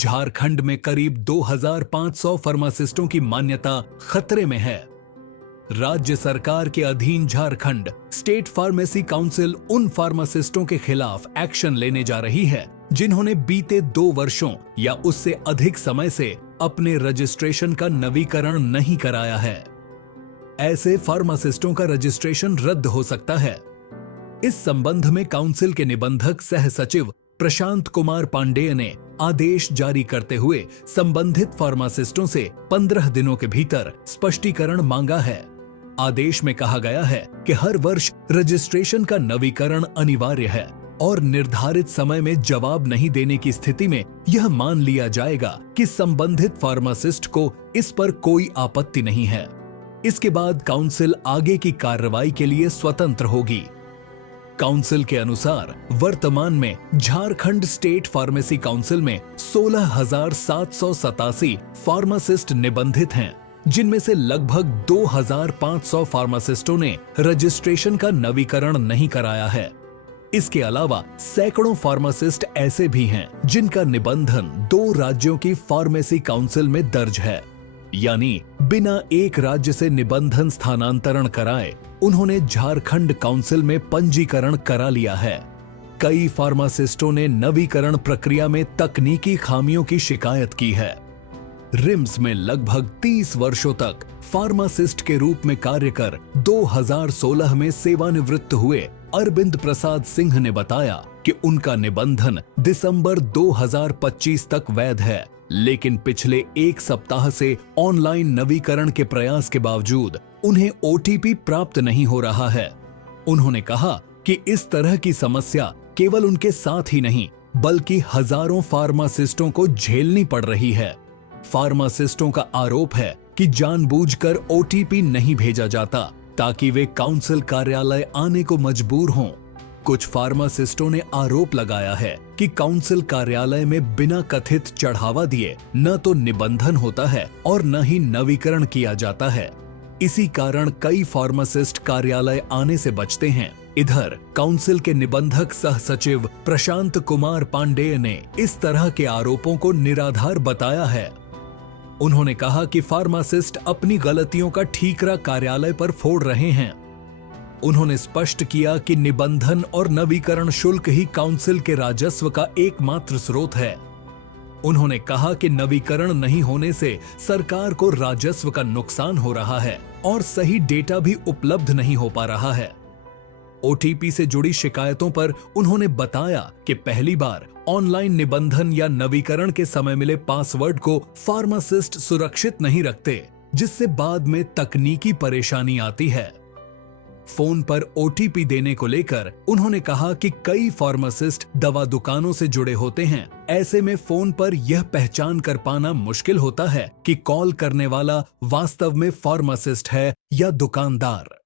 झारखंड में करीब 2500 फार्मासिस्टों की मान्यता खतरे में है। राज्य सरकार के अधीन झारखंड स्टेट फार्मेसी काउंसिल उन फार्मासिस्टों के खिलाफ एक्शन लेने जा रही है जिन्होंने बीते 2 वर्षों या उससे अधिक समय से अपने रजिस्ट्रेशन का नवीकरण नहीं कराया है। ऐसे फार्मासिस्टों का रजिस्ट्रेशन रद्द हो सकता है। इस संबंध में काउंसिल के निबंधक सह सचिव प्रशांत कुमार पांडेय ने आदेश जारी करते हुए संबंधित फार्मासिस्टों से 15 दिनों के भीतर स्पष्टीकरण मांगा है। आदेश में कहा गया है कि हर वर्ष रजिस्ट्रेशन का नवीकरण अनिवार्य है और निर्धारित समय में जवाब नहीं देने की स्थिति में यह मान लिया जाएगा कि संबंधित फार्मासिस्ट को इस पर कोई आपत्ति नहीं है। इसके बाद काउंसिल आगे की कार्रवाई के लिए स्वतंत्र होगी। काउंसिल के अनुसार वर्तमान में झारखंड स्टेट फार्मेसी काउंसिल में 16,787 फार्मासिस्ट निबंधित हैं, जिनमें से लगभग 2,500 फार्मासिस्टों ने रजिस्ट्रेशन का नवीकरण नहीं कराया है। इसके अलावा सैकड़ों फार्मासिस्ट ऐसे भी हैं जिनका निबंधन 2 राज्यों की फार्मेसी काउंसिल में दर्ज है, यानी बिना एक राज्य से निबंधन स्थानांतरण कराए उन्होंने झारखंड काउंसिल में पंजीकरण करा लिया है। कई फार्मासिस्टों ने नवीकरण प्रक्रिया में तकनीकी खामियों की शिकायत की है। रिम्स में लगभग 30 वर्षों तक फार्मासिस्ट के रूप में कार्य कर 2016 में सेवानिवृत्त हुए अरविंद प्रसाद सिंह ने बताया कि उनका निबंधन दिसंबर 2025 तक वैध है, लेकिन पिछले 1 सप्ताह से ऑनलाइन नवीकरण के प्रयास के बावजूद उन्हें ओटीपी प्राप्त नहीं हो रहा है। उन्होंने कहा कि इस तरह की समस्या केवल उनके साथ ही नहीं बल्कि हजारों फार्मासिस्टों को झेलनी पड़ रही है। फार्मासिस्टों का आरोप है कि जानबूझकर ओटीपी नहीं भेजा जाता ताकि वे काउंसिल कार्यालय आने को मजबूर हों। कुछ फार्मासिस्टों ने आरोप लगाया है कि काउंसिल कार्यालय में बिना कथित चढ़ावा दिए न तो निबंधन होता है और न ही नवीकरण किया जाता है। इसी कारण कई फार्मासिस्ट कार्यालय आने से बचते हैं। इधर काउंसिल के निबंधक सह सचिव प्रशांत कुमार पांडेय ने इस तरह के आरोपों को निराधार बताया है। उन्होंने कहा कि फार्मासिस्ट अपनी गलतियों का ठीकरा कार्यालय पर फोड़ रहे हैं। उन्होंने स्पष्ट किया कि निबंधन और नवीकरण शुल्क ही काउंसिल के राजस्व का एकमात्र स्रोत है। उन्होंने कहा कि नवीकरण नहीं होने से सरकार को राजस्व का नुकसान हो रहा है और सही डेटा भी उपलब्ध नहीं हो पा रहा है। ओटीपी से जुड़ी शिकायतों पर उन्होंने बताया कि पहली बार ऑनलाइन निबंधन या नवीकरण के समय मिले पासवर्ड को फार्मासिस्ट सुरक्षित नहीं रखते, जिससे बाद में तकनीकी परेशानी आती है। फोन पर ओटीपी देने को लेकर उन्होंने कहा कि कई फार्मासिस्ट दवा दुकानों से जुड़े होते हैं। ऐसे में फोन पर यह पहचान कर पाना मुश्किल होता है कि कॉल करने वाला वास्तव में फार्मासिस्ट है या दुकानदार।